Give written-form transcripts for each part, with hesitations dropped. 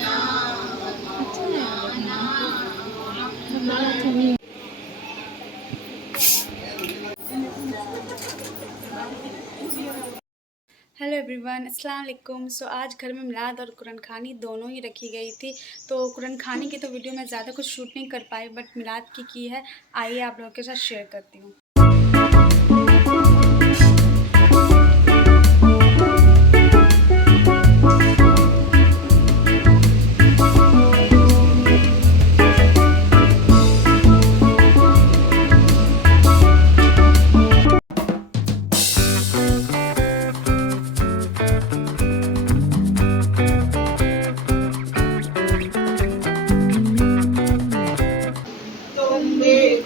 Hello everyone, अस्सलाम वालेकुम। आज घर में मिलाद और कुरान खानी दोनों ही रखी गई थी। तो कुरान खानी की तो वीडियो मैं ज़्यादा कुछ शूट नहीं कर पाई, बट मिलाद की है। आइए आप लोगों के साथ शेयर करती हूँ।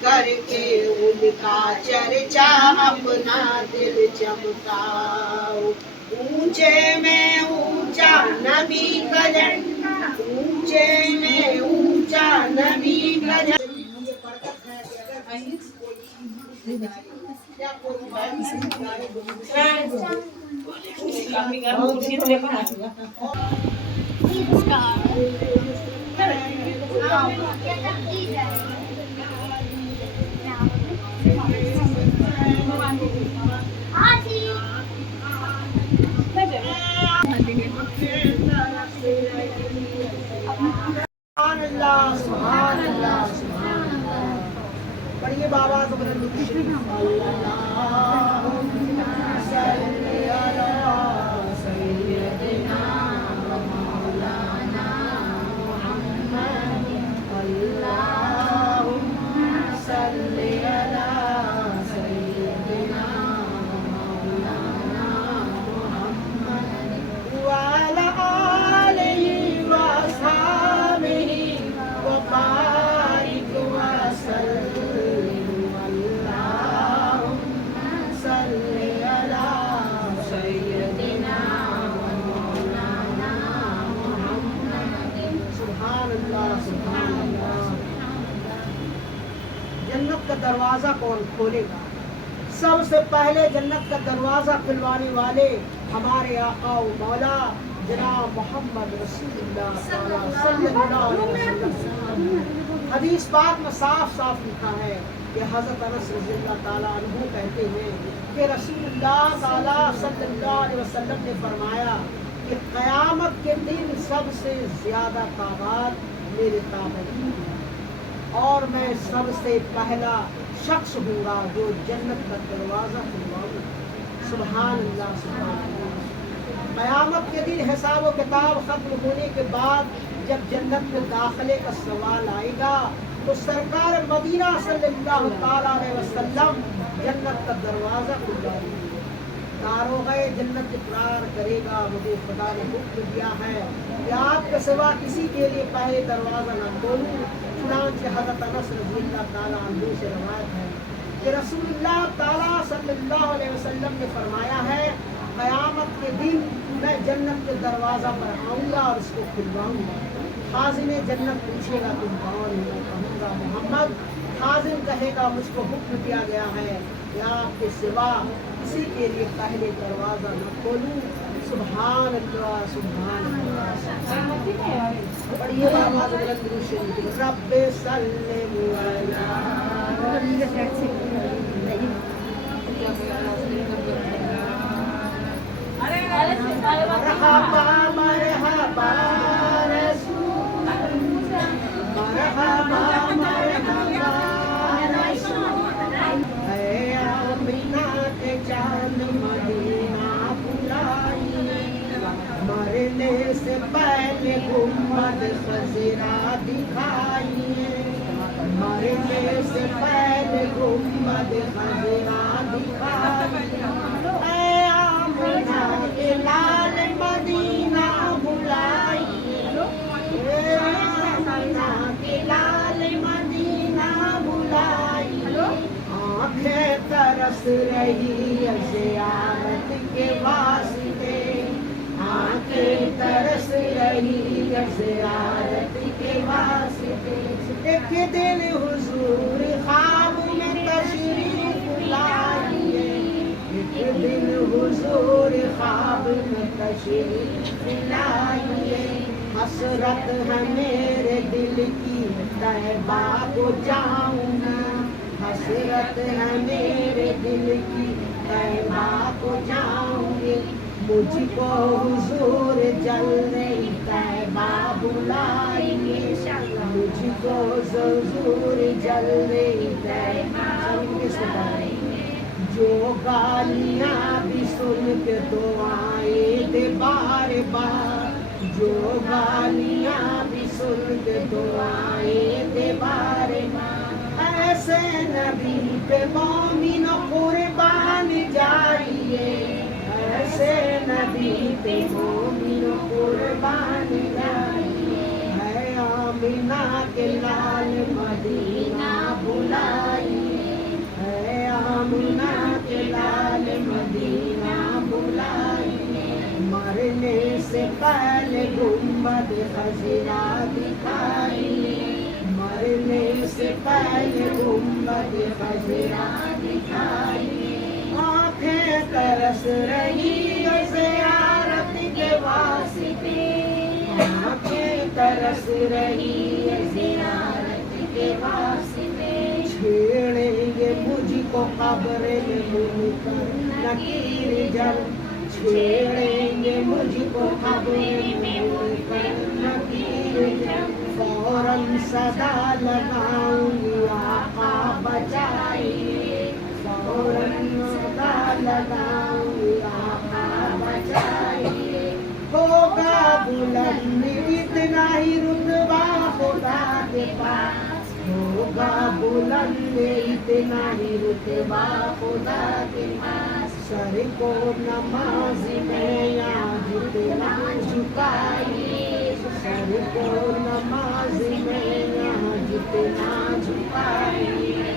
करके उनका चर्चा अपना दिल चमकाओ। ऊंचे में ऊंचा नबी का झंडा, ऊंचे में ऊंचा नबी का पढ़िए बाबा तो जन्नत का दरवाजा कौन खोलेगा? सबसे पहले जन्नत का दरवाजा खुलवाने वाले हमारे आका व मौला जनाब मोहम्मद रसूलुल्लाह सल्लल्लाहु अलैहि वसल्लम। हदीस पाक में साफ साफ लिखा है कि हज़रत अनस रज़ियल्लाहु ताला अन्हु कहते हैं कि रसूलुल्लाह ताला सल्लल्लाहु अलैहि वसल्लम ने फरमाया कि क़यामत के दिन सबसे ज़्यादा तादाद मेरे ताबईन और मैं सबसे पहला शख्स हूँगा जो जन्नत का दरवाज़ा खुलवाऊँ। सुभान अल्लाह, सुभान अल्लाह। क़यामत के दिन हिसाब व किताब ख़त्म होने के बाद जब जन्नत में दाखिले का सवाल आएगा तो सरकार मदीना सल्लल्लाहु ताला अलैहि वसल्लम जन्नत का दरवाज़ा खुलवाएंगे। दारोग़े जन्नत इक़रार करेगा, मुझे खुदा ने हुक्म दिया है कि आपके सिवा किसी के लिए पहले दरवाज़ा न खोलूँ। चुनांचे हज़रत अनस रज़ियल्लाहु ताला अन्हु से रवायत है कि रसूलुल्लाह ताला सल्लल्लाहु अलैहि वसल्लम ने फरमाया है क़यामत के दिन मैं जन्नत के दरवाज़ा पर आऊँगा और इसको खुलवाऊँगा। खाज़िन जन्नत पूछेगा तुम कौन हो? कहूँगा मोहम्मद। खाज़िन कहेगा मुझको हुक्म दिया गया है कि आपके सिवा किसी के लिए पहले दरवाज़ा न खोलूँ। सुभान अल्लाह, सुभान अल्लाह। पढ़िए बाबा रब्बे सल्लि अला मरहबा मरहबा रसूल, मरहबा मरहबा रसूल, ऐ आमिना के चांद मदीना बुलाइए, मरने से पहले गुम्बद खज़रा दिखाइए, मरने से पहले गुम्बद खज़रा दिखाइए, ऐ आमिना के लाल मदीना बुलाइए, ऐ आमिना के लाल मदीना बुलाइए। आँखें तरस रही है ज़ियारत के वास्ते, आँखें तरस रही है ज़ियारत के वास्ते। एक दिन हुजूर ख्वाब में तशरीफ लाइए, एक दिन हुजूर ख्वाब में तशरीफ लाइए, حسرت ہے میرے دل کی طیبہ کو جاؤں گی حسرت ہے میرے دل کی طیبہ کو جاؤں گی مجھ کو حضور جلدی طیبہ بلائیں گے مجھ کو حضور جلدی طیبہ بلائیں گے جو گالیاں بھی سن کے تو آئے تھے بار بار جو گالیاں بھی سن کے تو آئے تھے بار بار ایسے نبی پہ مومن قربان جائیے ایسے نبی پہ مومن قربان جائیے ہے آمنہ کے لال مدینہ بلائیے ہے آمنہ کے لال مدینہ بلائیے مرنے سے پہلے گنبد خضرا دکھائیے مرنے سے پہلے گنبد خضرا دکھائیے آنکھیں ترس رہی ہے زیارت کے واسطے آنکھیں ترس رہی ہے زیارت کے واسطے چھیڑیں گے مجھ کو قبر میں منکر نکیر جل چھیڑیں گے مجھ کو قبر میں منکر نکیر جل فوراً صدا لگاؤں گی آقا بچائیے فوراً صدا لگاؤں گی آقا بچائیے ہوگا بلند اتنا ہی رتبہ خدا کے پاس ہوگا بلند اتنا ہی رتبہ خدا کے پاس سر کو نماز میں یا جتنا جھکائیے سر کو نماز میں یا جتنا جھکائیے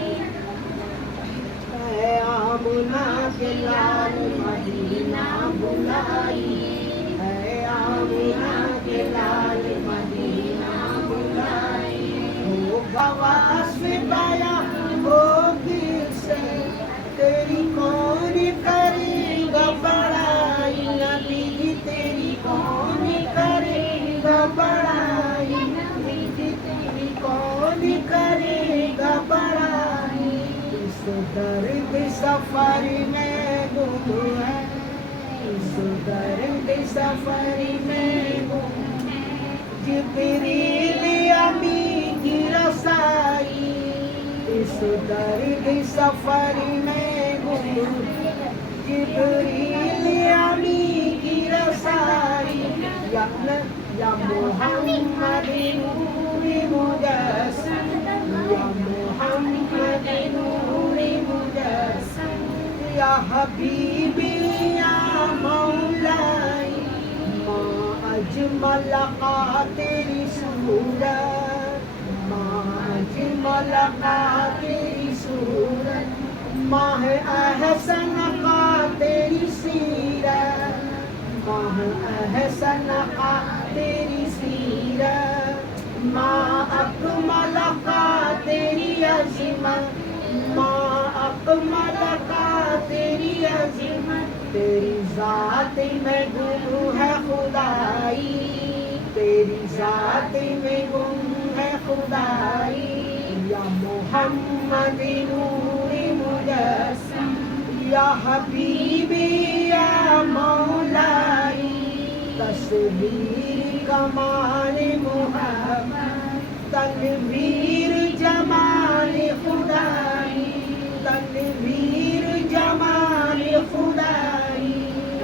اے آمنہ کے لال مدینہ بلائیے اے آمنہ کے لال مدینہ بلائیے ہوگا وصف بیاں ہوگی سے تیری کون کرے گا بڑائی نبی تیری کون کرے گا بڑائی نبی تیری کون کرے گا بڑائی اس درد سفر میں گم ہے اس درد سفر میں گم ہے جبریل امین کی رسائی اس درد سفر میں گم جبریل امین کی رسائی یا محمد نور مجسم یا محمد نور مجسم یا حبیبی یا مولائی ما اجمل کا تیری صورت ما اجمل کا تیری صورت ماہ احسن کا تیری سیرت ماہ احسن کا تیری سیرت ما اکمل کا تیری عظمت ما اکمل کا تیری عظمت تیری ذات میں گم ہے خدائی تیری ذات میں گم ہے خدائی یا محمد نور مجسم یا حبیبی یا مولائی تصویر کمال محبت تنویر جمال خدائی تنویر جمال خدائی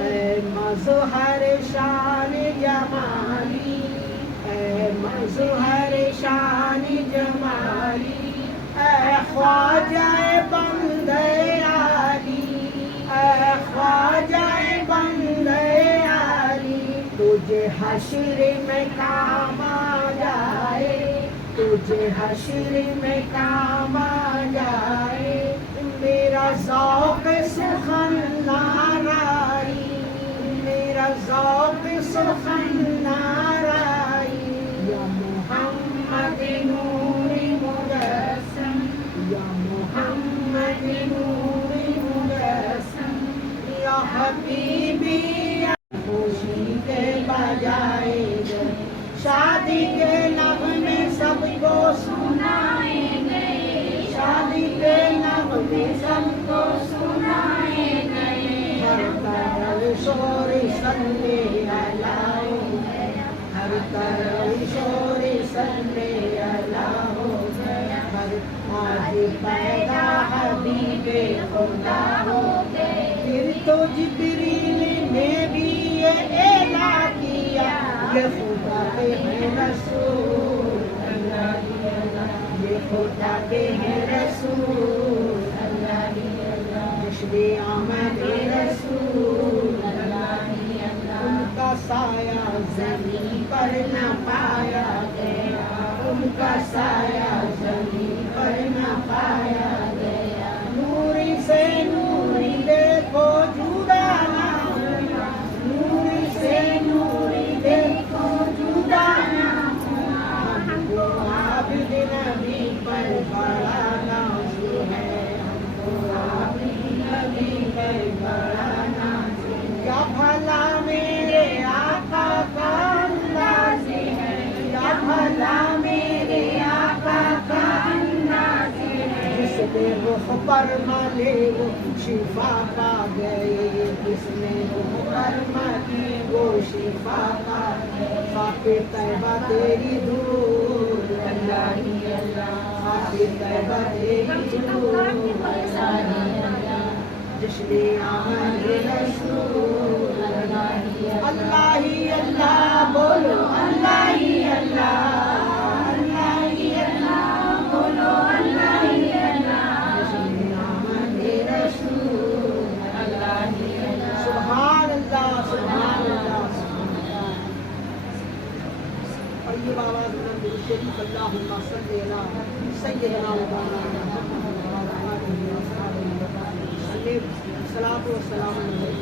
اے مظہر شان جمالی اے مظہر شان جمالی اے خواجہ بندے عالی اے خواجہ بندے عالی تجھے حشر میں کام آ جائے تجھے حشر میں کام آ جائے میرا ذوق سخن نارائی میرا ذوق سخن نارائی یا محمد نور مجسم یا محمد نور مجسم یا حبیبی خوشی کے بجائے शादी के नगमे सबको सुनाएंगे, शादी के नगमे सबको सुनाएंगे, हर तरफ शोर सल्ले अला, हर तरफ शोर सल्ले अला हो गया, हर आज पैदा हबीबे खुदा हो गए। फिर तो जिब्रील ने भी ये एला किया, ये खुदा के हैं रसूल, ये खुदा के हैं रसूल, जश्न आमद रसूल, उनका साया ज़मीन पर न पाया गया, उनका साया ज़मीन पर न पाया गया। नूरी से नूरी देखो जुदा ना हुआ, नूरी से नूरी देखो जुदा ना हुआ, हमको आबिद नबी पर बड़ा नाज है, हमको आबिद नबी पर बड़ा नाज है। क्या भला मेरे आका का अंदाज़ है, क्या भला मेरे आका का अंदाज़ है, जिसने रुख पर मले वो शिफा पा गए, जिसने रुख पर मले वो शिफा पा गए। खातिर तैबा तेरी दूर, अल्लाह ही अल्लाह, खातिर तैबा तेरी दूर, अल्लाह ही अल्लाह, जश्न आमद रसूल, अल्लाह ही अल्लाह, बोलो अल्लाह ही अल्लाह, अल्लाह ही अल्लाह, बोलो अल्लाह ही अल्लाह, जश्न आमद रसूल, अल्लाह ही अल्लाह, सुभान अल्लाह, सुभान अल्लाह, सुभान अल्लाह। और ये आवाज़ बुलंद शरीफ, अल्लाहुम्मा सल्ली अला सय्यिदना व मौलाना मुहम्मद व अला आलिहि व अस्हाबिहि व सल्लिम, सलातो व सलाम अलैहि।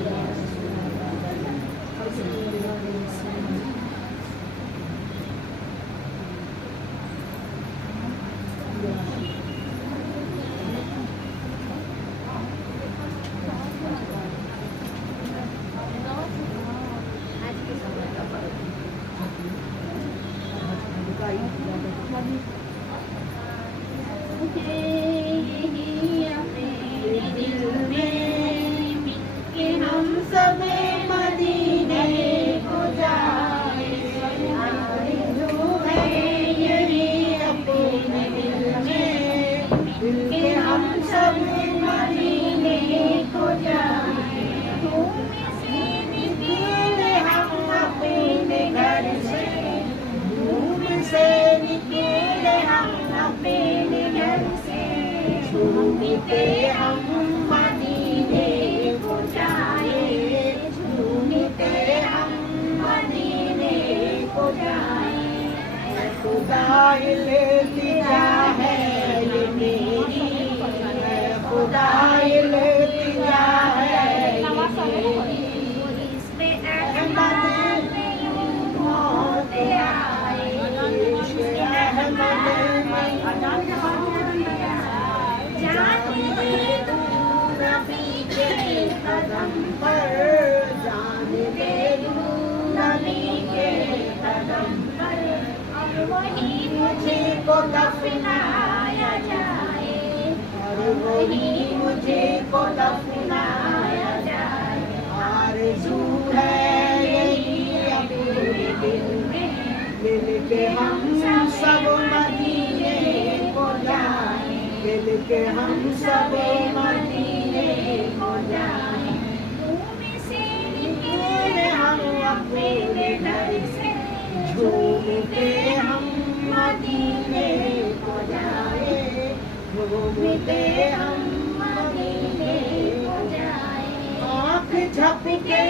हम सब मदीने को जाए, आरज़ू है यही अपने दिल के हम सब मदीने को जाए, धूम से निकले हम अपने घर से, धूम से निकले हम अपने घर से, झूमते हम मदीने को जाए, झूमते हम मदीने को जाए। खुदा इल्तिजा है ये मेरी, खुदा इल्तिजा है ये मेरी, इसमें अहमद मौत आए, इसमें अहमद कदम पर, जान दे दूं नबी के कदम पर, और वही मुझे को दफनाया जाए, और वही मुझे को दफनाया जाए। आरज़ू है यही अपने दिल में, मिल के हम सब मदीने को जाए, मिल के हम सब मदीने को जाए, धूम से निकले हम अपने घर से, झूमते हम मदीने को जाए, झूमते हम मदीने को जाए। आँख झपके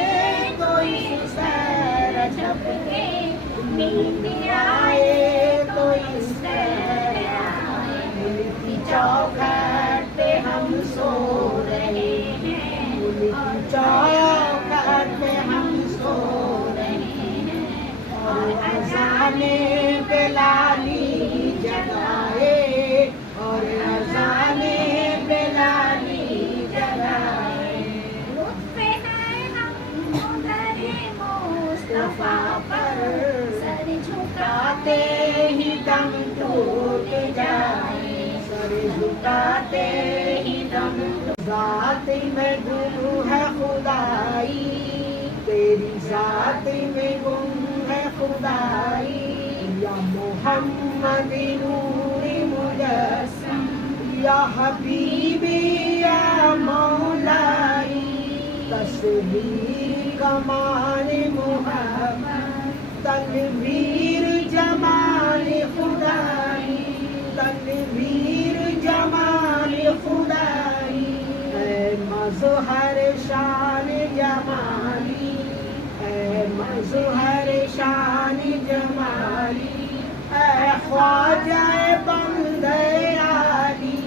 कोई सैर झपके, नींद आए कोई सैर आए, दिल की चौखट पे हम सो रहे हैं, दिल की चौखट पे हम सो रहे हैं, और अज़ाने बिलाली जगाए, और अज़ाने बिलाली जगाए। लुत्फ़े हैं हम उधर मुस्तफ़ा पर, सर झुका झुकाते ही दम टूट जाए, सर झुकाते ही दम ज़ात में गुम है खुदाई, तेरी ज़ात में गुम है खुदाई। या मोहम्मद नूर मुजस्सम, या हबीबी या मौलाई, तस्वीर कमाल मुहम्मद, तनवीर जमाल खुदाई, तनवीर जमाल खुदाई। ऐ मज़हर शान जमाली, ऐ मज़हर शान जमाली, ऐ ख्वाजा बंदे आली,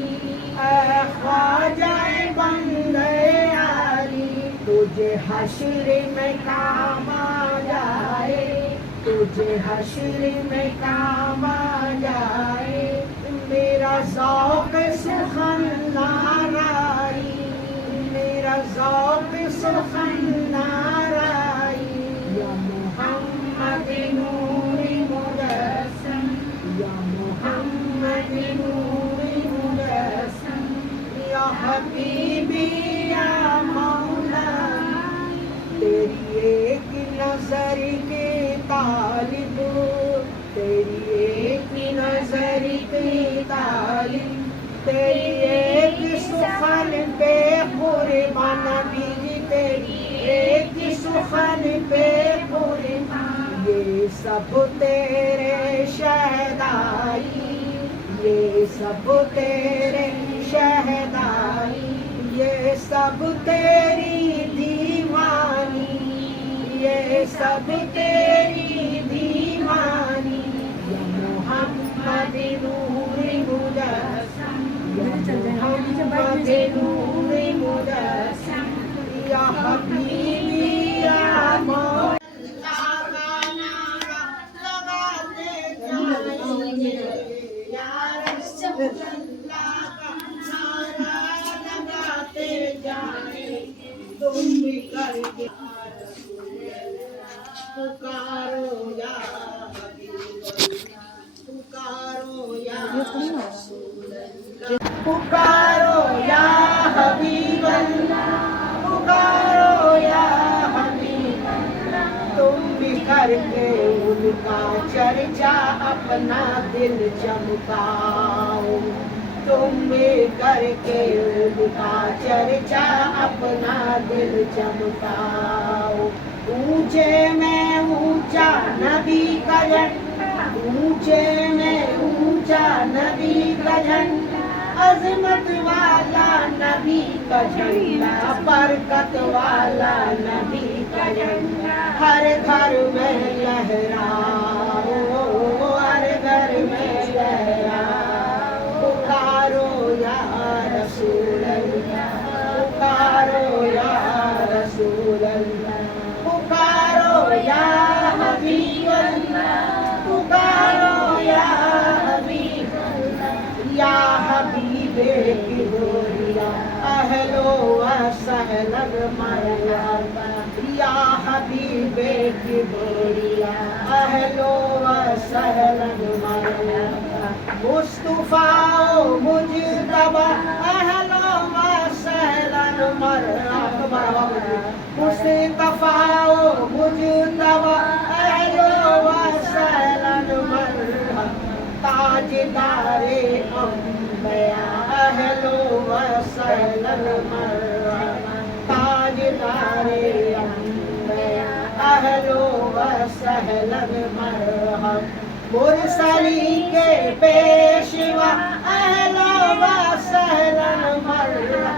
ऐ ख्वाजा बंदे आली। तुझे हश्र में काम आ जाए, तुझे हश्र में काम आ जाए, मेरा ज़ौक़ सुख़न नाराई, मेरा ज़ौक़ सुख़न नाराई। या मोहम्मद नूर मुजस्सम, या मोहम्मद नूर मुजस्सम, या हबीबी या मौला। तेरी एक नजर के तालिब, तेरी एक नजर के तालिब, तेरी एक सुखन पे कुर्बान नबी, तेरी एक सुखन पे कुर्बान। ये सब तेरे शहदाई, ये सब तेरे शहदाई, ये सब तेरी दीवानी, ये सब तेरी दीवानी। या मोहम्मद नूर मुजस्सम, या मोहम्मद नूर मुजस्सम, या हबीबी या मौला का नारा लगाते जाएंगे, या रसूल अल्लाह का नारा लगाते जाएंगे। तुम भी करके पुकारो या पुकारो या रसूल अल्लाह, पुकारो या हबीब अल्लाह, पुकारो या हबीब अल्लाह। तुम भी करके उनका चर्चा अपना दिल चमकाओ, तुम भी करके उनका चर्चा अपना दिल चमकाओ। ऊंचे में ऊंचा नबी का झंडा, ऊंचे में ऊंचा नबी का झंडा, अजमत वाला नबी का झंडा, बरकत वाला नबी का झंडा। हर घर में लहराओ, हर घर में लहराओ। पुकारो या रसूल अल्लाह, पुकारो या रसूल अल्लाह, पुकारो या हबीब अल्लाह, पुकारो या हबीब अल्लाह। या हबीबे की गोरिया अहलो व सहलन मरहबा, या हबीबे की गोरिया अहलो व सहलन मरहबा। मुस्तफा ओ मुजतबा अहलो व सहलन मरहबा, मुस्तफा ओ मुजतबा अहलो व सहलन मरहबा। ताजदारे अंबिया अहलो व सहलन मरहबा, ताजदारे अंबिया अहलो व सहलन मरहबा। मुरसली के पेशवा अहलो व सहलन मरहबा,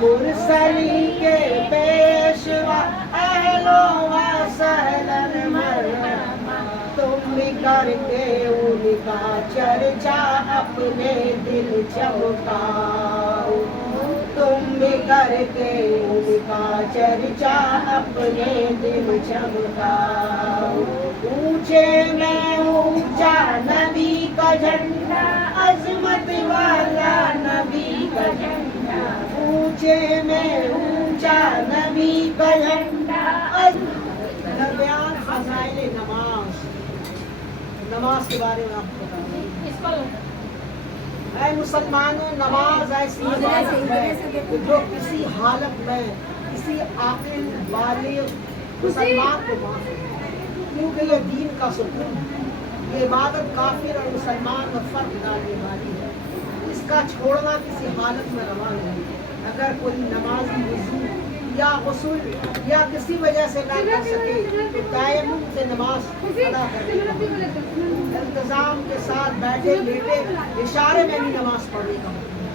मुरसली के पेशवा अहलो व सहलन मरहबा। तुम भी करके उनका चर्चा अपने दिल चमकाओ, तुम भी करके उनका चर्चा अपने दिल चमकाओ। ऊंचे में ऊंचा नबी का झंडा, अजमत वाला नबी का झंडा, ऊंचे में ऊंचा नबी का झंडा। दरमियान फज़ाइल नमाज, نماز کے بارے میں آپ کو بتا دیں۔ اے مسلمانوں، نماز ایسی عبادت ہے جو کسی حالت میں کسی عاقل بالغ مسلمان کو معاف ہے، کیونکہ یہ دین کا ستون ہے۔ یہ عبادت کافر اور مسلمان میں فرق ڈالنے والی ہے، اس کا چھوڑنا کسی حالت میں روا نہیں۔ اگر کوئی نمازی وضو یا غسل یا کسی وجہ سے نہ کر سکے تو تیمم سے نماز ادا کرے، التزام کے ساتھ بیٹھے لیٹے اشارے میں بھی نماز پڑھنے کا حکم ہے۔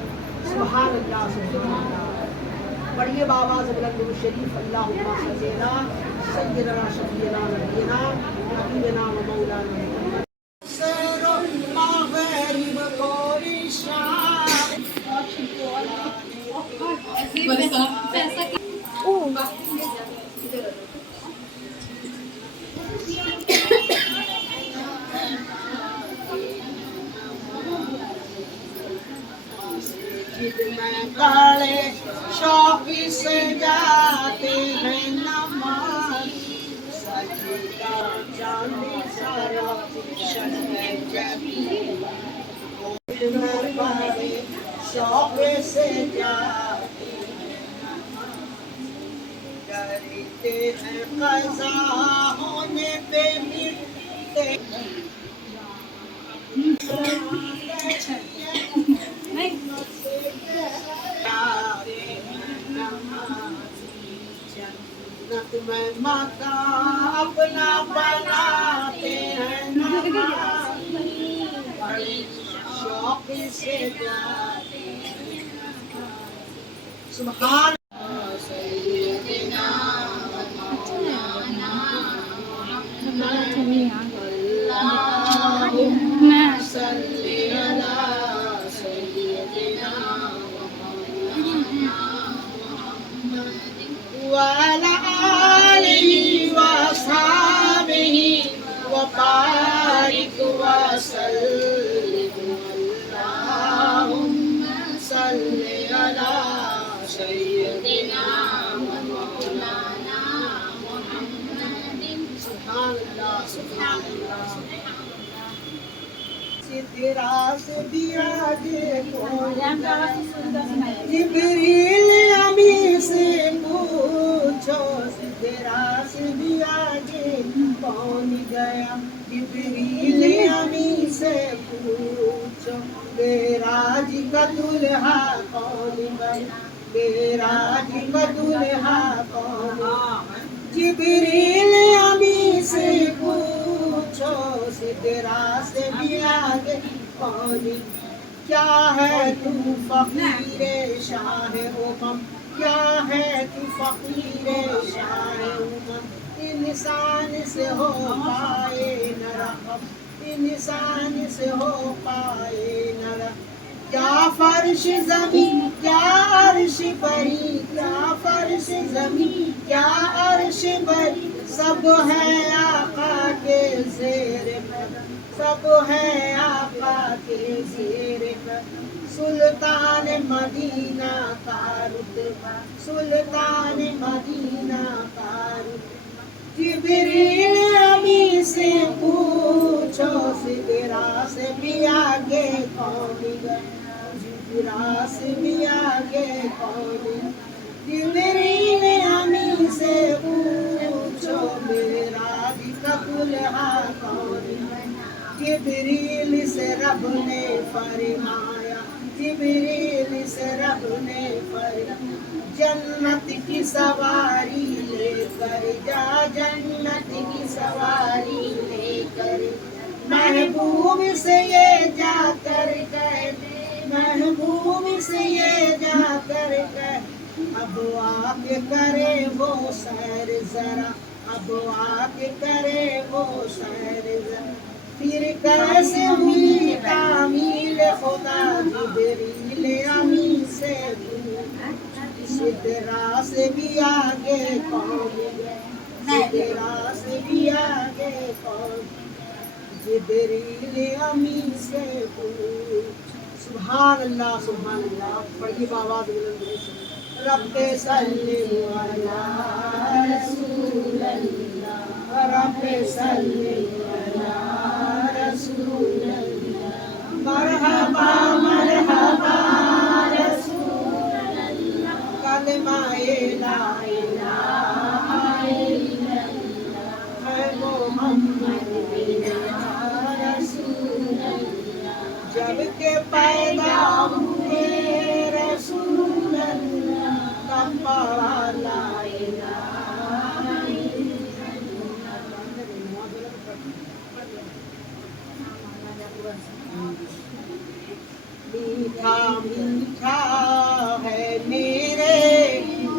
سبحان اللہ، سبحان اللہ۔ پڑھیے بآواز بلند و شریف، اللہم صلی علی سیدنا شفیعنا نبینا حبیبنا و مولانا محمد۔ مغرب کو عشاء مسجد میں بڑے شوق سے جاتے ہیں نماز، سجدہ جانے سارا شن ہے جبی، مسجد میں بڑے شوق سے جاتے ہیں نماز، ڈرتے ہیں قضا ہونے پہ مٹتے جنت میں مکان اپنا بناتے ہیں نمازی، بڑے شوق سے جاتے ہیں نماز۔ سبحان سیدنا مولانا محمد، اللہم صلی علی سیدنا وعلى آله وأصحابه وبارك وسلم، اللهم صل على سيدنا ومولانا محمد۔ سبحان اللہ، سبحان اللہ۔ ستراس بھی آگے جبریل امی سے پوچھو، ستراس بھی آگے کون گیا، جبریل امی سے پوچھو، معراج کا دلہا کون گیا، معراج کا دلہا کون گیا، جبریل امی سے پوچھو، سدرا سے بھی آگے کون، کیا ہے تو فقیر شاہ امم، کیا ہے تو فقیر شاہ امم، انسان سے ہو پائے نہ رقم، انسان سے ہو پائے نہ رقم، کیا فرش زمین کیا عرش بری، کیا فرش زمین کیا عرش بری، سب ہے آقا کے زیر قدم، سب ہے آقا کے زیر قدم، سلطان مدینہ کا رتبہ، سلطان مدینہ کا رتبہ، جبریل امی سے پوچھو، سدرا سے بھی آگے کون گیا، سدرا سے بھی آگے کون، جبریل امی سے پوچھو، معراج کا دلہا کون، جبریل سے رب نے فرمایا، جبریل سے رب نے فرمایا، جنت کی سواری لے کر جا، جنت کی سواری لے کر، محبوب سے یہ جا کر کہہ دے، محبوب سے یہ جا کر کہہ، اب آ کے کرے وہ سیر ذرا، اب آ کے کرے وہ سیر ذرا، پھر کیسے ہوئی تعمیل خدا، جبریل امی سے سدرا سے بھی آگے کون گیا، سدرا سے بھی آگے کون، جبریل امی سے پوچھ۔ سبحان اللہ، سبحان اللہ۔ پڑھیے بآواز بلند سے، رب صلی علی رسول اللہ، رب صلی علی जब के पैदा हुए रसूल अल्लाह तब पढ़ा ला इलाहा मीठा मीठा है मेरे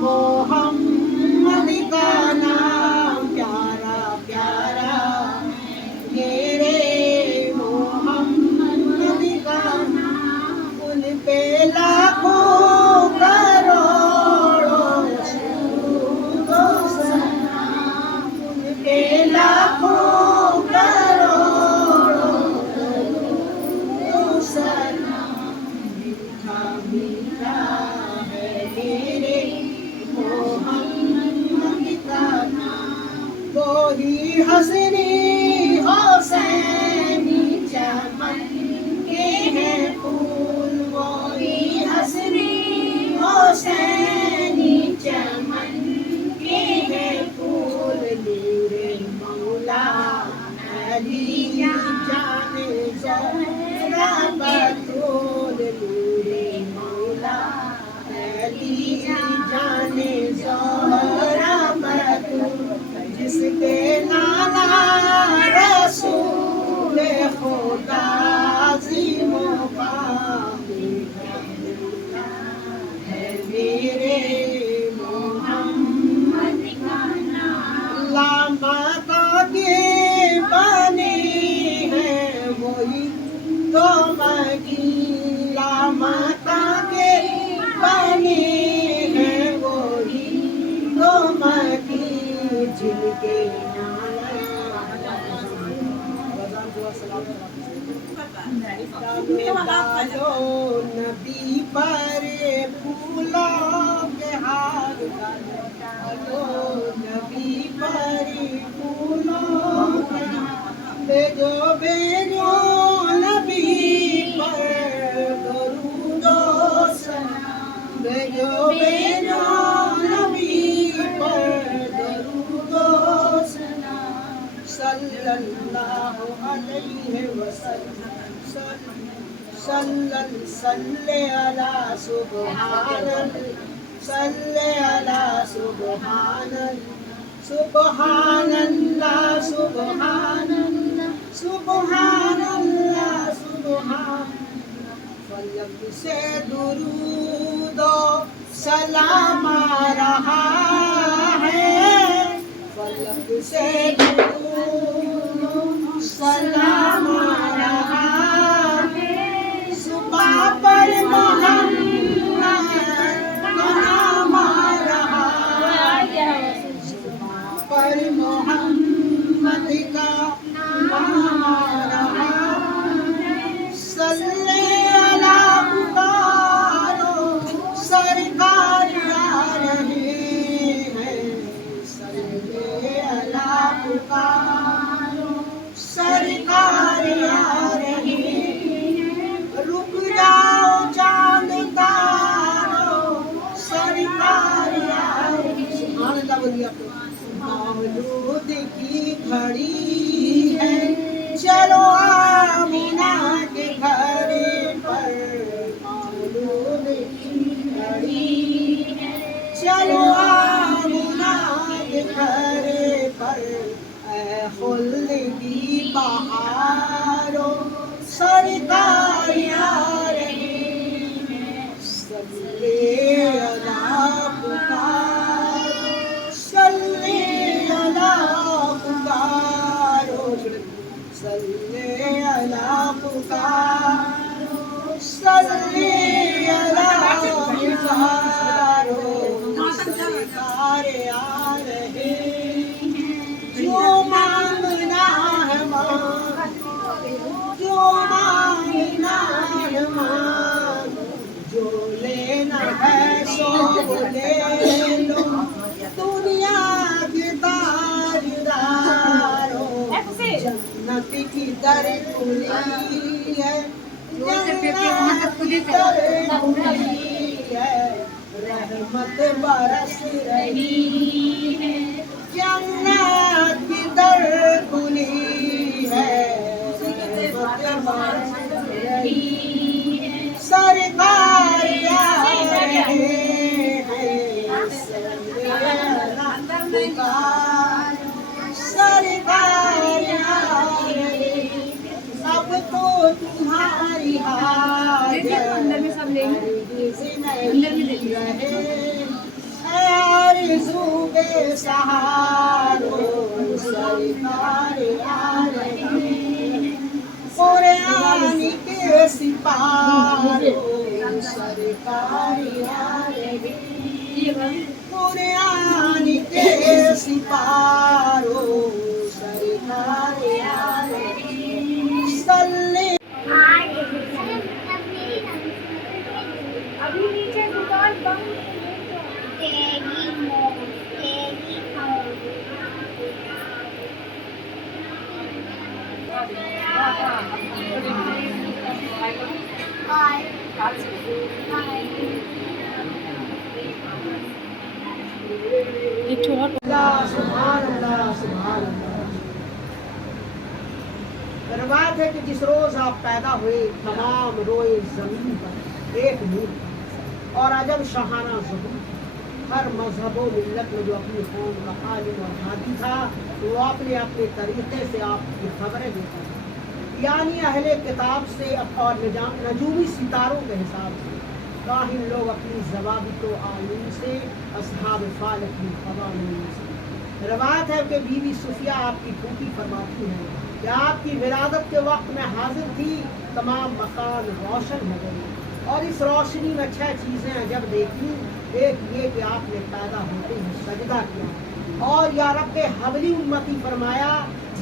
मोहम्मद का नाम प्यारा प्यारा मेरे मोहम्मद का नाम उन पे लाखों करोड़ों दरूदो सलाम उन पे लाखों करोड़ों दरूदो सलाम मीठा मीठा है मेरे मोहम्मद का नाम वही हसनी हुसैनी चमन के हैं फूल वही हसनी हुसैनी चमन के हैं फूल मेरे मौला अली जाने ज़रा बतूल मेरे मौला अली जाने ज़रा बतूल जिसके नाना रसूल खुदा अज़ीम पामी है मेरे मोहम्मद का नाम लामाता के बने हैं वही तो मकी लामाता के बने हैं वही तो मकी जिनके नबी पर फूलों के हार डालो नबी पर फूलों के भेजो भेजो नबी पर दरूदो सलाम भेजो भेजो नबी पर दरूदो सलाम सल्लल्लाहु अलैहि वसल्लम सल्ले अला सुब्हानल्लाह सल्ले अला सुब्हानल्लाह सुब्हानल्लाह सुब्हानल्लाह सुब्हानल्लाह सुब्हान फलक से दुरूद सलाम आ रहा है फलक से दुरूद सलाम आ रहा है सुबह पर मोहम्मद का नाम आ रहा है सुबह पर मोहम्मद का नाम आ रहा है सल्ले अला पुकारो सरकार आ रहे हैं सल्ले अला पुकारो सरकार आ रहे हैं रुक जाओ चांद तारो सरकार आ रही है सुभान अल्लाह बोलिए मौलूद की घड़ी है चलो आमीना के घर पर मौलूद की घड़ी है चलो आमीना के घर पर ऐ खुल्दी बहारो सरकार आ रही है सल्ले अला पुकारो सल्ले अला पुकारो सल्ले अला पुकारो सल्ले अला पुकारो सरकार आ रहे हैं जो मांगना है जो मांगना है जो लेना है सो ले लो दुनिया के ताजदारों जन्नत की दर खुली है जन्नत की दर खुली है रहमत बरस रही है जन्नत की दर खुली है रहमत बरस रही सहारों सरकार आ रही, कुरान के सिपारों सरकार आ रही, कुरान के सिपारों सरकार आ रही। सल्ले अभी नीचे दुकान बंद तेरी मौत तेरी एक ठो और सुभान अल्लाह सुभान अल्लाह। रवायत है कि जिस रोज आप पैदा हुए तमाम रोए जमीन पर एक नूर था और अजब शहाना ज़हूर, हर मजहब व मिल्लत में जो अपनी कौम का आलिम और हादी था वो अपने अपने तरीके से आपकी खबरें देता था, यानी अहले किताब से और नजूमी सितारों के हिसाब से, काहिन लोग अपनी ज़वाबित व आलूम से, असहाब फालक की क़वानीन से। रवायत है कि बीवी सुफिया आपकी फूफी फरमाती है कि आपकी विलादत के वक्त में हाजिर थी, तमाम मकान रोशन हो गई और इस रोशनी में 6 चीज़ें जब देखी, एक ये कि आपने पैदा होते ही सजदा किया और या रब्बे हवली उम्मती फरमाया,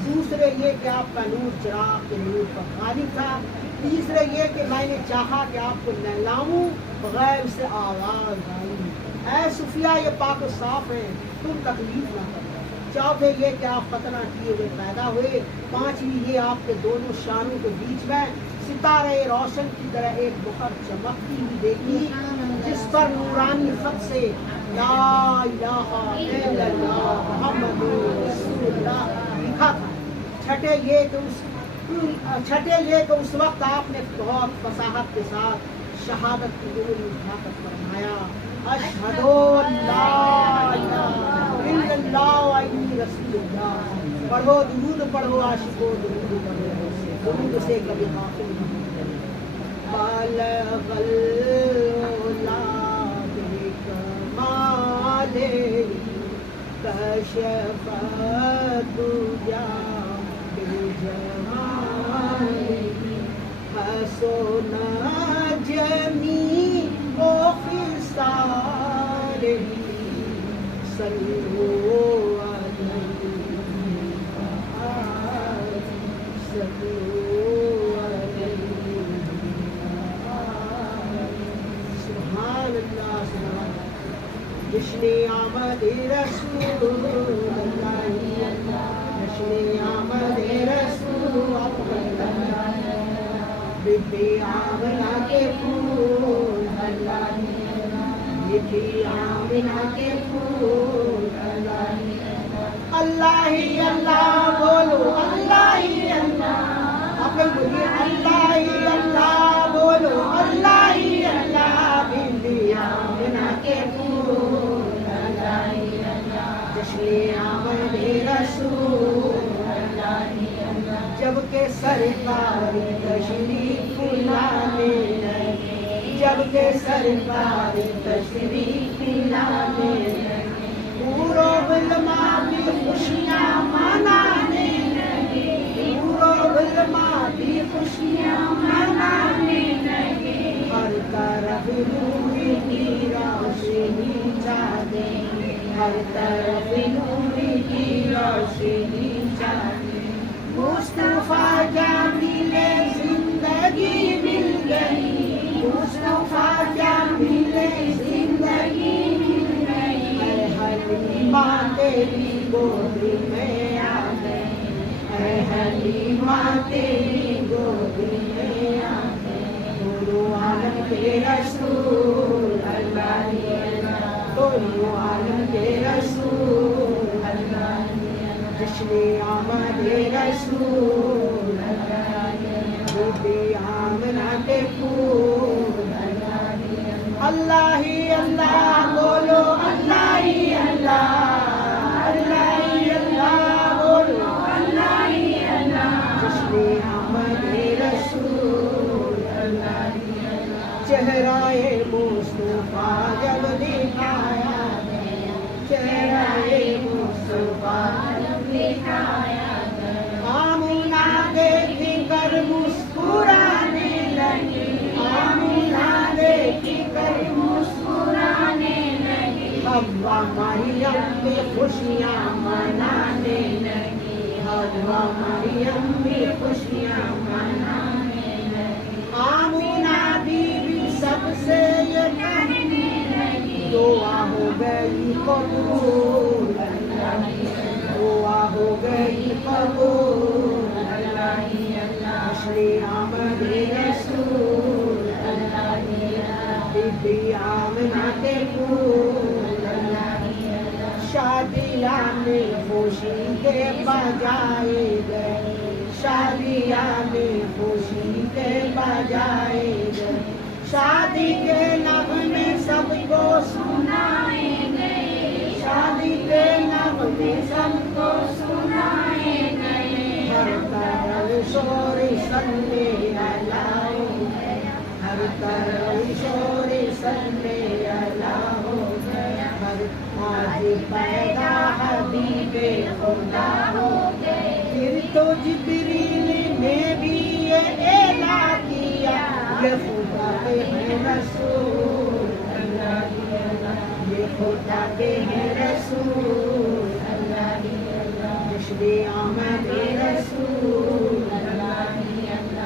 दूसरे ये कि आपका नूर चिराग के नूर पर खाली था, तीसरे ये कि मैंने चाहा कि आपको नहलाऊं, गैब से आवाज़ आई, ऐ सुफिया ये पाक साफ है, तुम तकलीफ ना करो। चौथे ये कि आप खतना किए हुए पैदा हुए। पांचवी ये आपके दोनों शानों के बीच में सितारे रोशन की तरह एक बुखर चमकती हुई देखी, जिस पर नूरानी खत से ला इलाहा इल्लल्लाह मुहम्मदुर रसूलुल्लाह लिखा था। छठे ये कि उस वक्त आपने बहुत फसाहत के साथ शहादत की उंगली उठाकर फरमाया, अशहदु अल्ला इलाहा इल्लल्लाह व अन्नी रसूलुल्लाह। पढ़ो दुरूद पढ़ो आशिको दुरूद पढ़ो, दुरूद से कभी हासिल नहीं होगा। बालगल औलाद कमाले कशफत दुजा बेजमाले, हसना जमी ओ खिसाले, सल्लु अलैहि सल्लु अलैहि। सुभान अल्लाह सुभान अल्लाह। जश्न आमद रसूल अल्लाह, जश्न आमद रसूल अल्लाह, बीबी आमना के फूल अल्लाह, बीबी आमना के फूल अल्लाह। अल्लाह ही अल्लाह बोलो, अल्लाह ही अल्लाह, आप लोग बोलिए अल्लाह ही अल्लाह बोलो, अल्लाह ही अल्लाह, बीबी आमना के फूल अल्लाह ही अल्लाह, जश्न आमद रसूल अल्लाह ही अल्लाह। जब के सरकार तशरीफ लाने लगे, जब के सरकार तशरीफ लाने लगे, पूरो बिलमा की खुशियाँ मनाने लगे, पूरो बिलमा की खुशियाँ मनाने लगे, हर तरफ नूर की रोशनी जागे, हर तरफ नूर की रोशनी जागे। मुस्तफा क्या मिले जिंदगी मिल गई, मुस्तफा क्या मिले जिंदगी मिल गई, हलीमा तेरी गोदी में आ गई, हलीमा तेरी गोदी में आ गई। दोनों आलम के रसूल अल्लाह ही अल्लाह, दोनों आलम के रसूल अल्लाह ही अल्लाह, जश्न आमद रसूल अल्लाह ही अल्लाह, बीबी आमना के फूल अल्लाह ही अल्लाह। अल्लाह ही अल्लाह बोलो, अल्लाह ही अल्लाह, अल्लाह ही अल्लाह बोलो, अल्लाह ही अल्लाह, जश्न आमद रसूल अल्लाह ही अल्लाह। चेहराए मुस्तफा जब दिखाया गया, चेहरे मुस्तफा आमुना देखी कर मुस्कुराने लगी, आमुना देखी कर मुस्कुराने लगी, हव्वा मरियम भी खुशियाँ मनाने लगी, हव्वा मरियम भी खुशियाँ मनाने लगी, आमुना बीबी सबसे ये कहने लगी, दुआ हो गई कबूल, दुआ हो गई कबूल, अशरे आमद रसूल, बीबी आमना के फूल, शादिया में खुशी के बजाए गए, शादिया में खुशी के बजाए गए, शादी के नगमे सबको सुनाए गए, शादी के नगमे सबको सुनाए गए, हर तरफ शोर सल्ले अला हो गया, हर तरफ शोर सल्ले अला हो गया, हर आज पैदा हबीबे खुदा हो गए, फिर तो जिब्रील ने भी ये एला किया, ये खुदा के हैं रसूल, ये खुदा के हैं रसूल, जश्न आमद रसूल,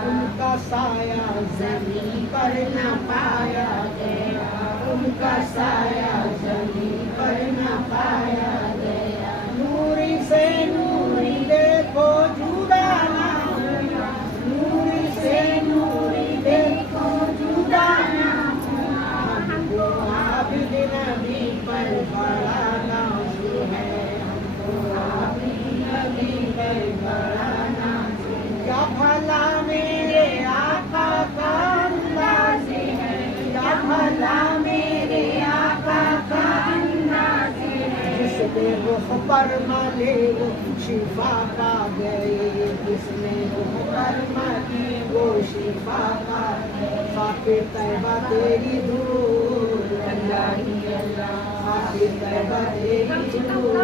उनका साया ज़मीन पर न पाया गया, उनका साया ज़मीन पर न पाया गया, नूरी से नूरी देखो जुदा ना हुआ, नूरी से नूरी देखो जुदा ना हुआ, हमको आबिद नबी पर बड़ा नाज है, हमको आबिद नबी पर बड़ा नाज है, क्या भला मेरे आका का अंदाज़ है, क्या भला मेरे आका का अंदाज़ है, जिसने रुख पर मले वो शिफा पा गए, जिसने रुख पर मले वो शिफा पा गए, खातिर तैबा तेरी धूल, अल्लाह ही अल्लाह, खातिर तैबा तेरी धूल,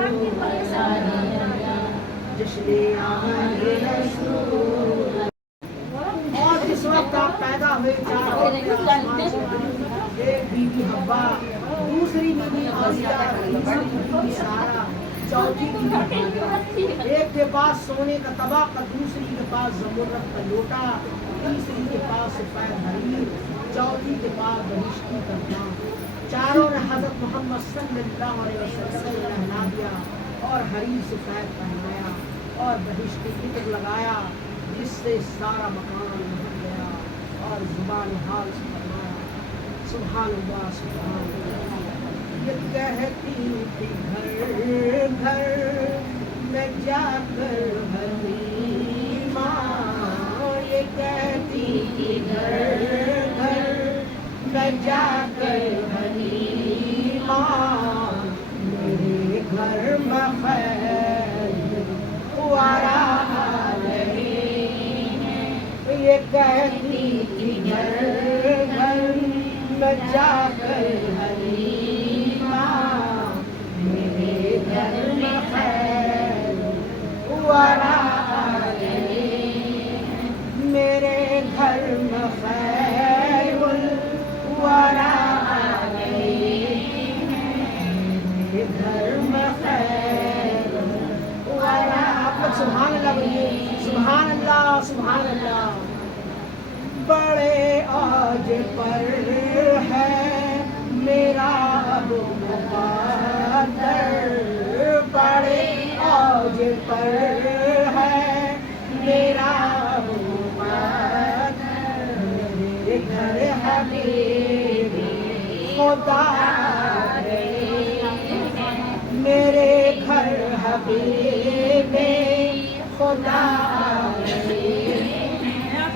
जश्न आमद रसूल। और जिस वक्त आप पैदा हुए एक बीवी हब्बा, दूसरी बीवी आसिया, तीसरी बीवी सारा, चौथी बीवी हाजरा, एक के पास सोने का तबक, दूसरी के पास ज़मुर्रत का लोटा, तीसरी के पास सफ़ेद हरीर, चौथी के पास बहिश्ती का नाम, चारों ने हज़रत मोहम्मद सल्लल्लाहु अलैहि वसल्लम को नहला दिया और हरीर सफ़ेद पहनाया और बहिश्ती इत्र लगाया, जिससे सारा मकान भर गया, और ज़ुबान हाल से फरमाया सुभान अल्लाह सुभान अल्लाह। ये कहती थी घर घर में जाकर हलीमा, ये कहती थी घर घर में जाकर हलीमा, मेरे घर में खैर वारा ये कहती थी घर घर में जाकर हलीमा, मेरे घर में खैर वारा मेरे घर में खैर वारा मेरे घर में खैर वारा। सुभान अल्लाह बोलिए, सुभान अल्लाह सुभान अल्लाह। बड़े आज पर है मेरा अब मुक़द्दर, बड़े आज पर है मेरा अब मुक़द्दर, मेरे घर हबीबी खुदा मेरे घर हबीबी खुदा,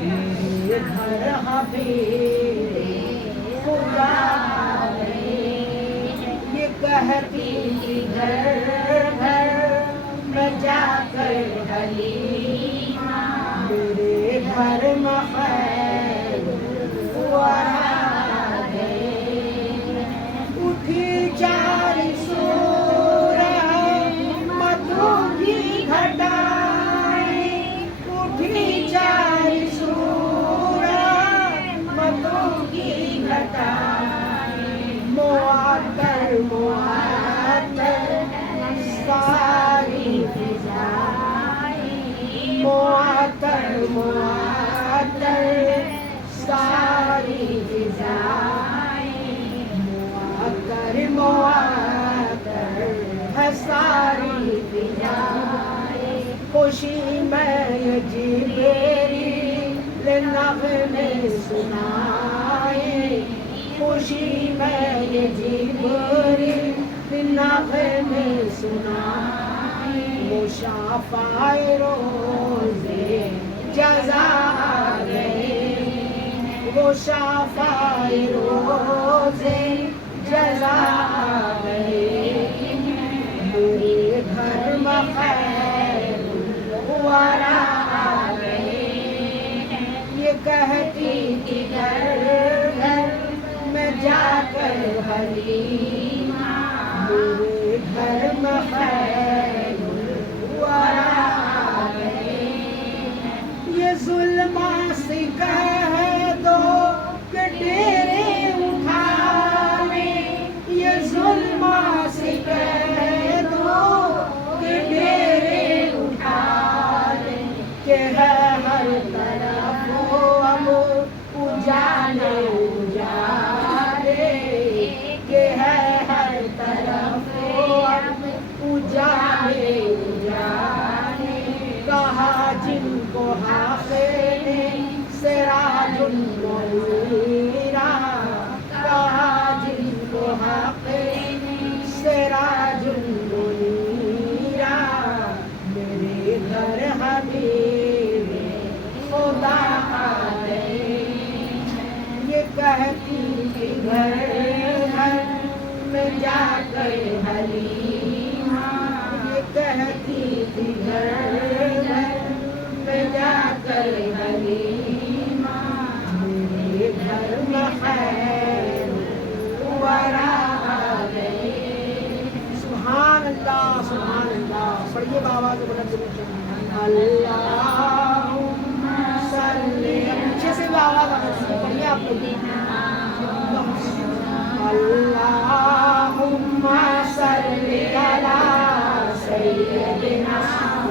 मेरे घर हबीबी खुदा, ये कहती थी घर घर में जाकर हलीमा, मेरे घर में खैर वारा उठी चार सू नग़मे सुनाए, खुशी में ये जिब्रील नग़मे सुनाए, मुशाफ़ाए रोज़े जज़ा वो शाफ़ाए रोज़े जज़ा मेरे घर में खैरुल वरा ये कहती कि घर घर में जाकर हलीमा मेरे घर में खैरुल वरा ये जुल्मा से कह दो कि डेरे उठा ले, ये जुल्मा से कह दो कि डेरे उठा ले, कि है हर तरफ अब उजाले उजाले, कि है हर तरफ अब उजाले उजाले, कहा जिनको हाक़े ने सिराजुल मुनीरा, कहा जिनको हाक़े ने सिराजुल मुनीरा, मेरे घर हबीब खुदा आ गए, ये कहती कि घर घर में जाकर हलीमा, ये कहती कि घर घर में जाकर हलीमा मेरे घर में खैर वरा आ गए। सुभान अल्लाह सुभान अल्लाह। पढ़िए बाबा के बुलंद अल्लाहुम्मा सल्ली, अच्छे से बाबा का पढ़िए आप लोग। अल्लाहुम्मा सल्ली अला सय्यिदिना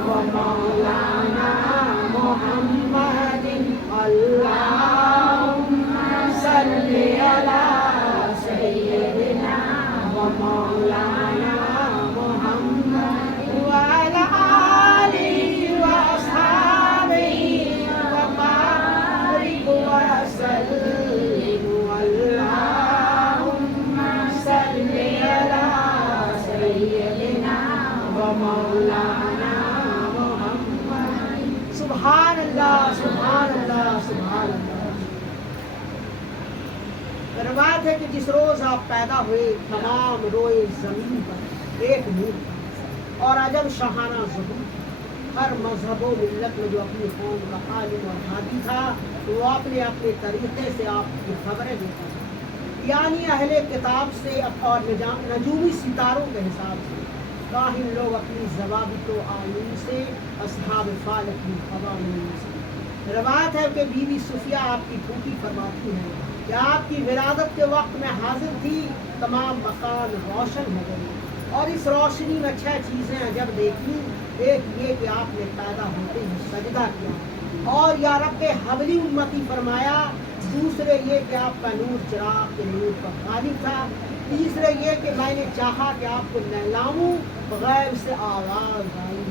व मौलाना मुहम्मदिन, अल्लाहुम्मा सल्ली अला सय्यिदिना व मौलाना मुहम्मद व अला आलिहि व अस्हाबिहि व बारिक व सल्लिम, अल्लाहुम्मा सल्ली अला सय्यिदिना व मौलाना मुहम्मद। सुभान अल्लाह सुभान अल्लाह सुभान अल्लाह। रवायत है कि जिस रोज आप पैदा हुए तमाम रोए जमीन पर एक नूर था और अजब शहाना ज़ुहूर। हर मजहब व मिल्लत में जो अपनी कौम का आलिम और हादी था वो अपने अपने तरीके से आपकी खबरें देता था, यानी अहले किताब से और नजूमी सितारों के हिसाब से। काहिन लोग अपनी ज़वाबित व आयून से, असहाब फाल अपनी क़वानीन से। रवायत है कि बीवी सुफिया आपकी फूफी फरमाती है कि आपकी विरादत के वक्त में हाजिर थी, तमाम मकान रोशन हो गई और इस रोशनी में 6 चीज़ें जब देखी। एक ये कि आपने पैदा होते ही सजदा किया और या रब्बे हबली उम्मती फरमाया। दूसरे ये कि आपका नूर चिराग के नूर पर गालिब था। तीसरे ये कि मैंने चाहा कि आपको नहलाऊं, गैब से आवाज़ आई,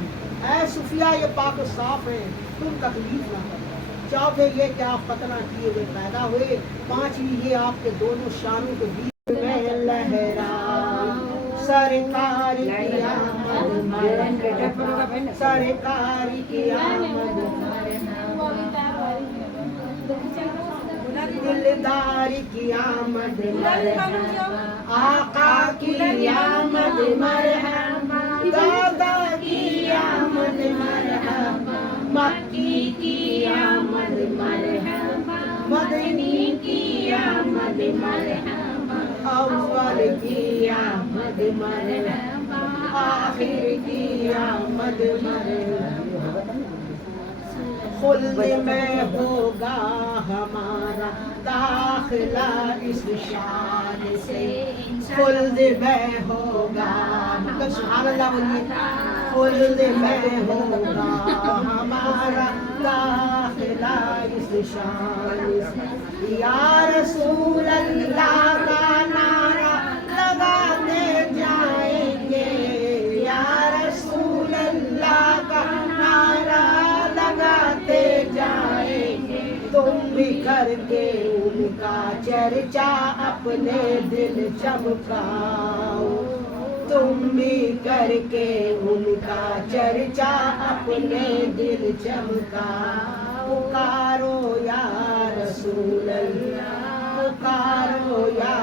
ऐ सुफिया ये पाक साफ है, तुम तकलीफ ना करो। चौथे ये कि आप खतना किए हुए पैदा हुए। पांचवी ये आपके दोनों शानों के बीच में लहरा सरकार की आमद, सरकार की आमद, दिलदार की आमद मरहबा, आका की आमद मरहबा, दादा की आमद मरहबा, मक्की की आमद मरहबा, मदनी की आमद मरहबा, अव्वल की आमद मरहबा, आखिर की आमद मरहबा। खुल्द में होगा हमारा दाखिला इस शान से, खुल्द में होगा, मतलब सुभान अल्लाह बोलिए। खुल्द में होगा हमारा दाखिला इस शान से, या रसूल अल्लाह का नारा लगाते जाएंगे, या रसूल अल्लाह का नारा लगाते जाएंगे, तुम भी करके उनका चर्चा अपने दिल चमकाओ, तुम भी करके उनका चर्चा अपने दिल चमकाओ। पुकारो या रसूल अल्लाह, पुकारो या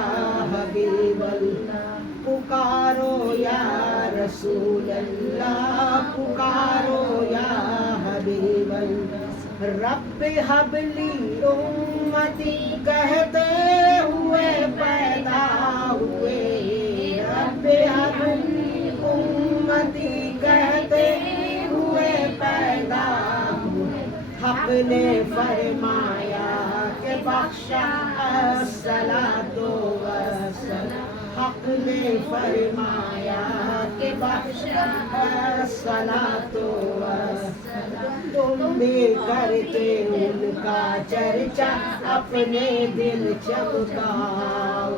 हबीब अल्लाह, पुकारो या रसूल अल्लाह, पुकारो या हबीब अल्लाह। रब्बे हबली उम्मती कहते हुए पैदा हुए, रब्बे हबली उम्मती कहते हुए पैदा हुए। हक ने फरमाया कि बख्शा अस्सलातो वस्सलाम, हक ने फरमाया कि बख्शा अस्सलातो वस्सलाम। तुम भी करके उनका चर्चा अपने दिल चमकाओ,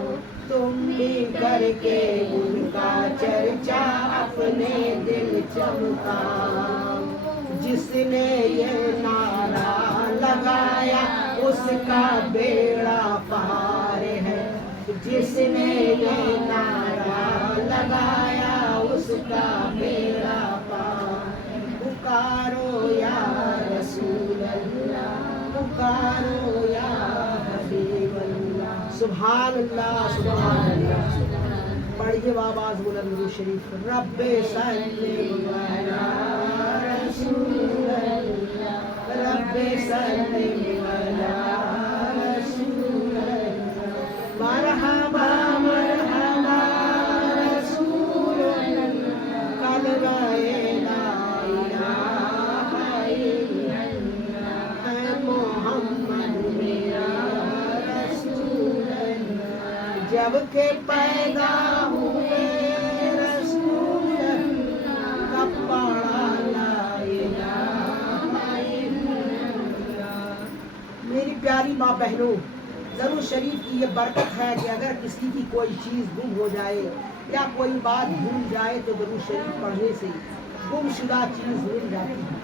तुम भी करके उनका चर्चा अपने दिल चमकाओ। जिसने ये नारा लगाया उसका बेड़ा पार है, जिसने ये नारा लगाया उसका बेड़ा पार। पुकारो या रसूल अल्लाह, पुकारो या हबीब अल्लाह। सुभान अल्लाह, सुभान अल्लाह। पढ़िए आवाज बुलंद दुरूद शरीफ। रब्बे सल्ली अला रसूल अल्लाह, रब्बे सल्ली अला रसूल अल्लाह। मरहबा मरहबा रसूल अल्लाह, कल गए ला इलाहा इल्लल्लाह, है मोहम्मद मेरा रसूल अल्लाह। जब के पैदा हुए रसूल अल्लाह, कब पढ़ा ला इलाहा इल्लल्लाह। मेरी प्यारी माँ बहनों, ज़रूर शरीफ की ये बरकत है कि अगर किसी की कोई चीज़ गुम हो जाए या कोई बात भूल जाए तो ज़रूर शरीफ पढ़ने से गुमशुदा चीज़ मिल जाती है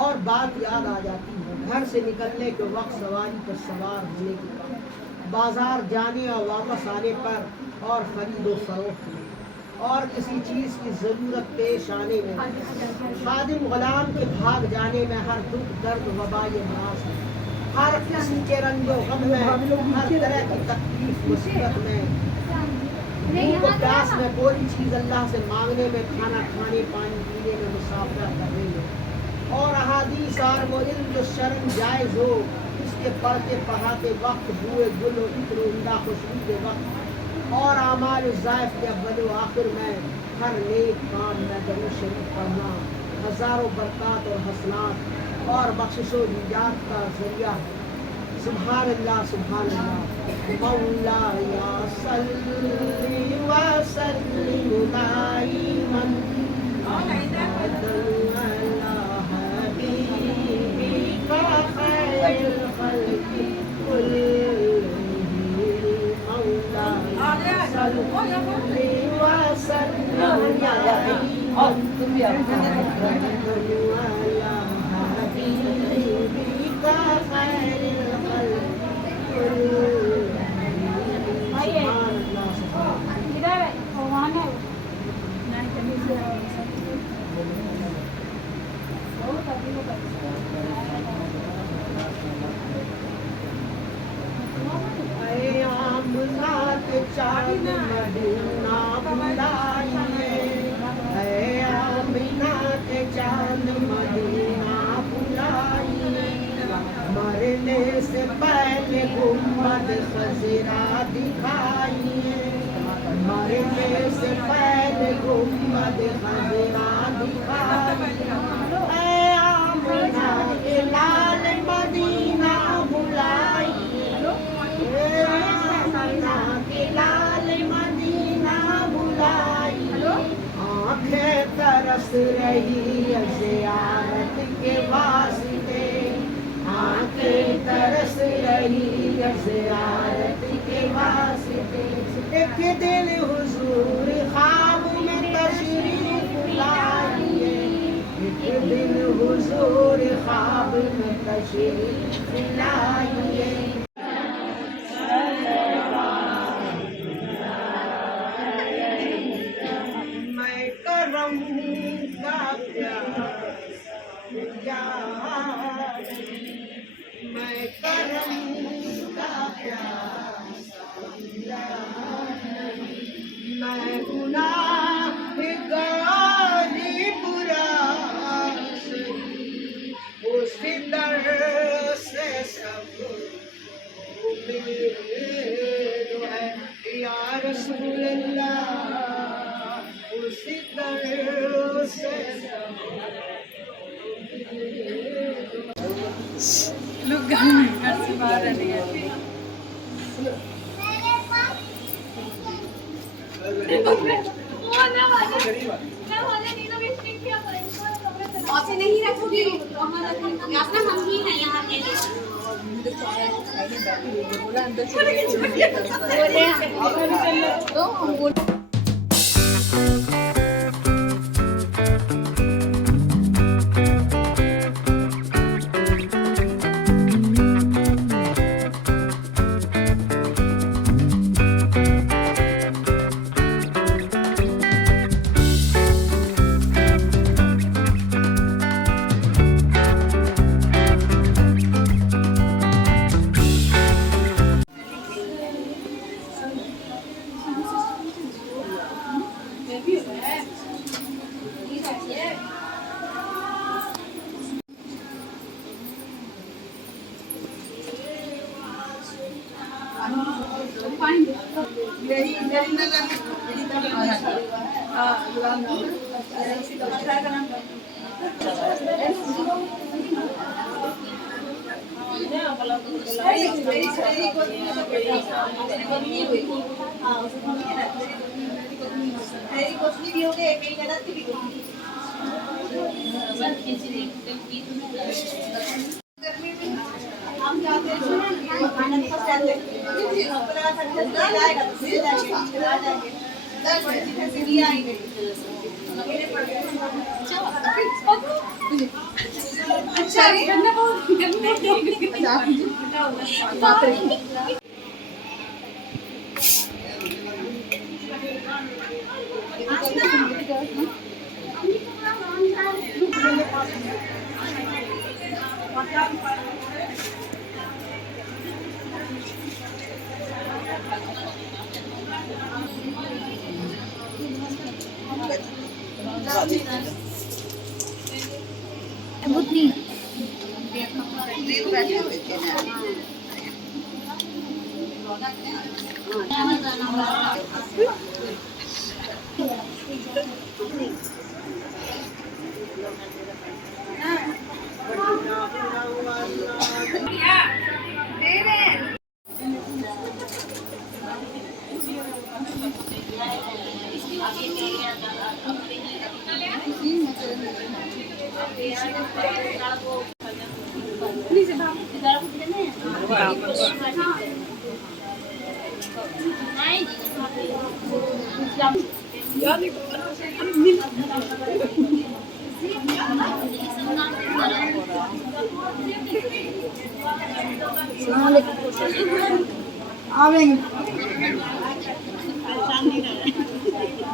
और बात याद आ जाती है। घर से निकलने के वक्त सवारी पर सवार होने के बाद, बाज़ार जाने और वापस आने पर, और ख़रीदो फरोख्त में, और किसी चीज़ की ज़रूरत पेश आने में, खादिम ग़ुलाम के भाग जाने में, हर दुख दर्द वबा ये नाज़ में, हर किस्म के रंजो गम में, हर तरह की तकलीफ मुसीबत में, भूख प्यास में, कोई चीज़ अल्लाह से मांगने में, खाना खाने पानी पीने में, मुसाफरा करने में, और अहादीस और वो इल्म जो शर्म जायज़ हो इसके पढ़ते पढ़ाते वक्त, बुए गुल और इत्र उम्दा खुशबू के वक्त, और आमाल ज़ाइफ के अव्वल आखिर में हर नेक काम में दरूद शरीफ पढ़ना हज़ारों बरक़ात और हसनात और बख्शिशो निजात का ज़रिया है। सुभान अल्लाह, सुभान अल्लाह। मौला या सल्ली व सल्लिम दाइमन अला हबीबिका खैरिल खल्क़ि कुल्लिहिम। मौला या सल्ली व सल्लिम दाइमन अला हबीबिका खैरिल चांद मदीना बुलाइए, है आमिना के चांद मदीना बुलाइए। मरने से पहले गुम्बद खज़रा दिखाइए, मरने से पहले गुम्बद खज़रा दिखाइए। है आमिना के लाल मदीना बुलाइए, लाल मदीना बुलाइए। आँखें तरस रही है ज़ियारत के वास्ते, आँखें तरस रही है ज़ियारत के वास्ते। एक दिन हुजूर ख्वाब में तशरीफ लाइए, एक दिन हुजूर حضور خواب میں تشریف لائیے میں کرم کا پیاس میں کرم کا پیاس میں گناہگاری برا اس در سے سب امید ہے یا رسول اللہ اس در سے لوگ گھر سے باہر رہنے گئے نہیں رکھو گی ہم ہی ہیں یہاں کے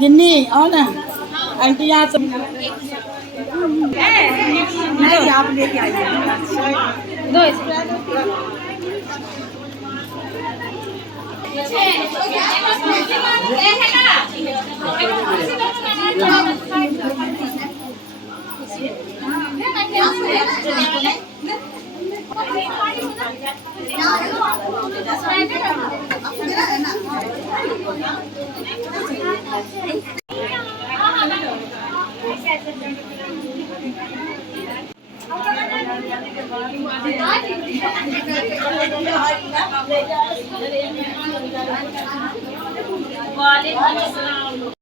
गिन्नी आओ ना आंटी यहाँ से नहीं आप लेके आइए दो वालेकुम अस्सलाम।